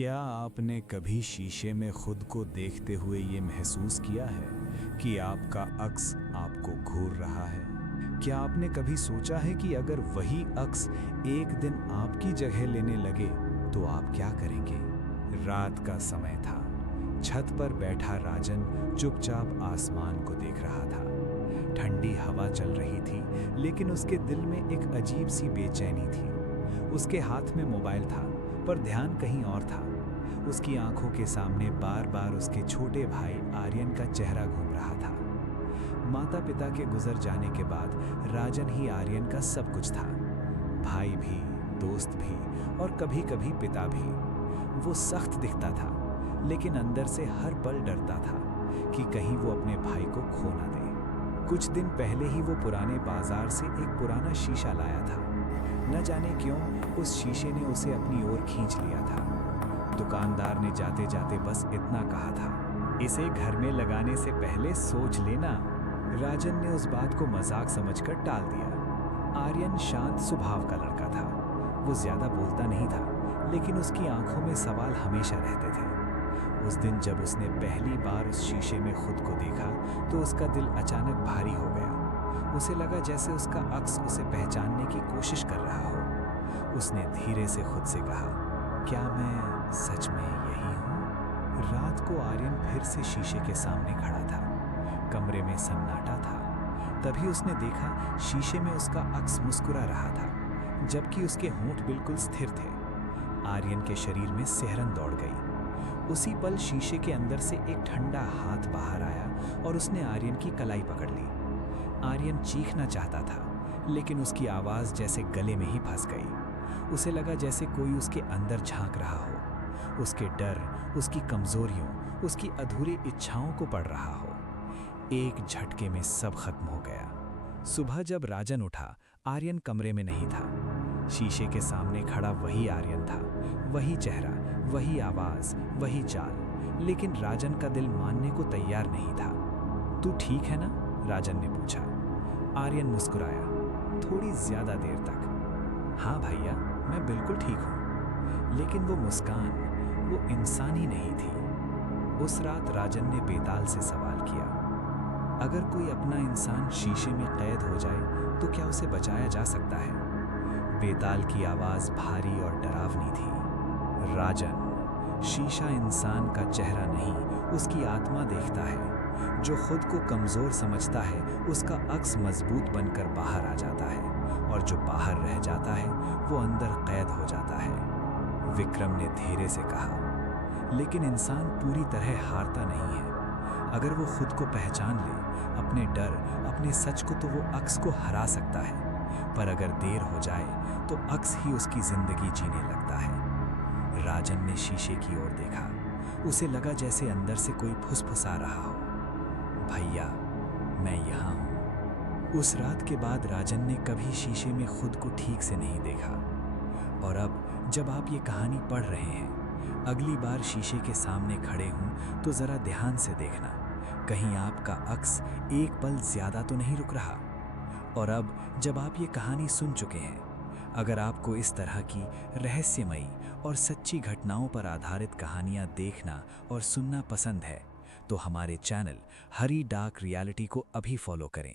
क्या आपने कभी शीशे में खुद को देखते हुए ये महसूस किया है कि आपका अक्स आपको घूर रहा है? क्या आपने कभी सोचा है कि अगर वही अक्स एक दिन आपकी जगह लेने लगे तो आप क्या करेंगे? रात का समय था। छत पर बैठा राजन चुपचाप आसमान को देख रहा था। ठंडी हवा चल रही थी, लेकिन उसके दिल में एक अजीब सी बेचैनी थी। उसके हाथ में मोबाइल था, पर ध्यान कहीं और था। उसकी आंखों के सामने बार बार उसके छोटे भाई आर्यन का चेहरा घूम रहा था। माता पिता के गुजर जाने के बाद राजन ही आर्यन का सब कुछ था। भाई भी, दोस्त भी और कभी कभी पिता भी। वो सख्त दिखता था, लेकिन अंदर से हर पल डरता था कि कहीं वो अपने भाई को खो ना दे। कुछ दिन पहले ही वो पुराने बाजार से एक पुराना शीशा लाया था। न जाने क्यों उस शीशे ने उसे अपनी ओर खींच लिया था। दुकानदार ने जाते जाते बस इतना कहा था, इसे घर में लगाने से पहले सोच लेना। राजन ने उस बात को मजाक समझकर टाल दिया। आर्यन शांत स्वभाव का लड़का था। वो ज्यादा बोलता नहीं था, लेकिन उसकी आंखों में सवाल हमेशा रहते थे। उस दिन जब उसने पहली बार उस शीशे में खुद को देखा तो उसका दिल अचानक भारी हो गया। उसे लगा जैसे उसका अक्स उसे पहचानने की कोशिश कर रहा हो। उसने धीरे से खुद से कहा, क्या मैं सच में यही हूँ? रात को आर्यन फिर से शीशे के सामने खड़ा था। कमरे में सन्नाटा था। तभी उसने देखा शीशे में उसका अक्स मुस्कुरा रहा था, जबकि उसके होंठ बिल्कुल स्थिर थे। आर्यन के शरीर में सिहरन दौड़ गई। उसी पल शीशे के अंदर से एक ठंडा हाथ बाहर आया और उसने आर्यन की कलाई पकड़ ली। आर्यन चीखना चाहता था, लेकिन उसकी आवाज़ जैसे गले में ही फंस गई। उसे लगा जैसे कोई उसके अंदर झांक रहा हो। उसके डर, उसकी कमजोरियों, उसकी अधूरी इच्छाओं को पढ़ रहा हो। एक झटके में सब खत्म हो गया। सुबह जब राजन उठा, आर्यन कमरे में नहीं था। शीशे के सामने खड़ा वही आर्यन था, वही चेहरा, वही आवाज, वही चाल। लेकिन राजन का दिल मानने को तैयार नहीं था। तू ठीक है ना? राजन ने पूछा। आर्यन मुस्कुराया, थोड़ी ज्यादा देर तक। हाँ भैया, मैं बिल्कुल ठीक हूँ। लेकिन वो मुस्कान, वो इंसान ही नहीं थी। उस रात राजन ने बेताल से सवाल किया, अगर कोई अपना इंसान शीशे में कैद हो जाए तो क्या उसे बचाया जा सकता है? बेताल की आवाज भारी और डरावनी थी। राजन, शीशा इंसान का चेहरा नहीं, उसकी आत्मा देखता है। जो खुद को कमजोर समझता है, उसका अक्स मजबूत बनकर बाहर आ जाता है, और जो बाहर रह जाता है वो अंदर कैद हो जाता है। विक्रम ने धीरे से कहा, लेकिन इंसान पूरी तरह हारता नहीं है। अगर वो खुद को पहचान ले, अपने डर, अपने सच को, तो वो अक्स को हरा सकता है। पर अगर देर हो जाए तो अक्स ही उसकी जिंदगी जीने लगता है। राजन ने शीशे की ओर देखा। उसे लगा जैसे अंदर से कोई फुसफुसा रहा हो, भैया मैं यहाँ हूँ। उस रात के बाद राजन ने कभी शीशे में खुद को ठीक से नहीं देखा। और अब जब आप ये कहानी पढ़ रहे हैं, अगली बार शीशे के सामने खड़े हों तो ज़रा ध्यान से देखना, कहीं आपका अक्स एक पल ज़्यादा तो नहीं रुक रहा। और अब जब आप ये कहानी सुन चुके हैं, अगर आपको इस तरह की रहस्यमयी और सच्ची घटनाओं पर आधारित कहानियाँ देखना और सुनना पसंद है, तो हमारे चैनल हरी डार्क रियलिटी को अभी फॉलो करें।